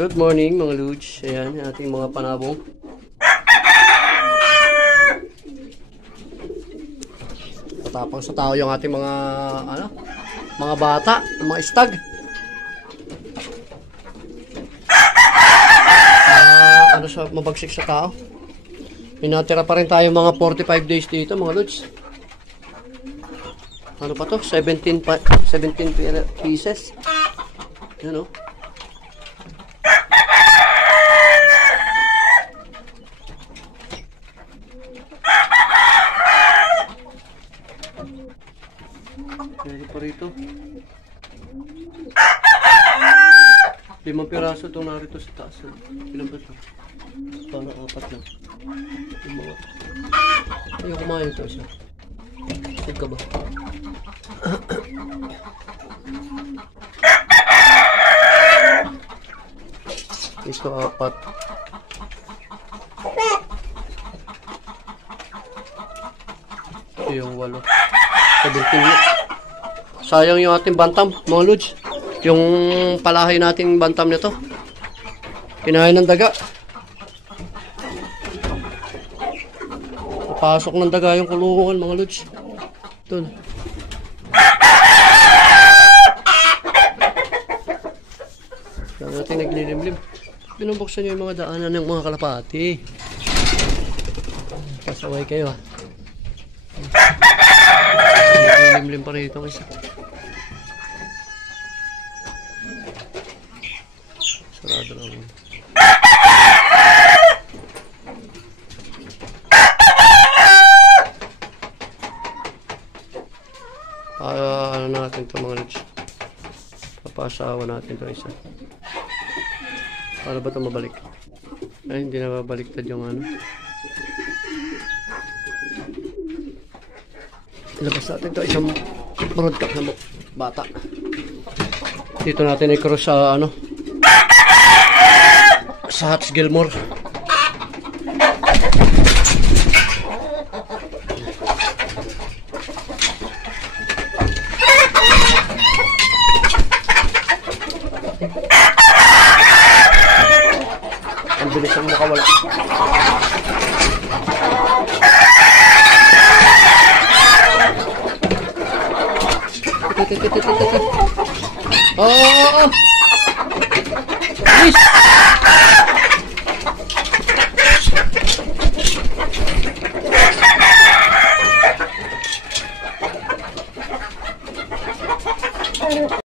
Good morning mga Ludes. Ayan, ating mga panabong. Patapang sa tao yung ating mga mga bata, mga stag. Mabagsik sa tao. Minatira pa rin tayo mga 45 days dito mga Ludes. Ano pa to? 17 pieces. Yan o. Pwede pa rito. 5 piraso itong narito sa taas. Ilan ba ito? Parang 4 lang. Ayaw kumain ito isa. Save ka ba? Ito 4. Ito yung 8. 17. Sayang yung ating bantam, mga Ludes. Yung palahay nating bantam nito. Kinain ng daga. Pasok ng daga yung kulungan, mga Ludes. Doon. Kaya natin naglilimlim. Binubuksan nyo yung mga daanan ng mga kalapati. Pasaway kayo ha. Naglilimlim pa rito isa. Sarado lang. Ano natin ito mga Ludes. Papasawa natin ito isa. Para ba ito mabalik? Ay, hindi na mabaliktad yung ano. Ilabas natin ito isang broadcast na bata. Dito natin i-cross sa ano, sa Hats Gilmore. Ang bilis ang makawala. Oh! Please!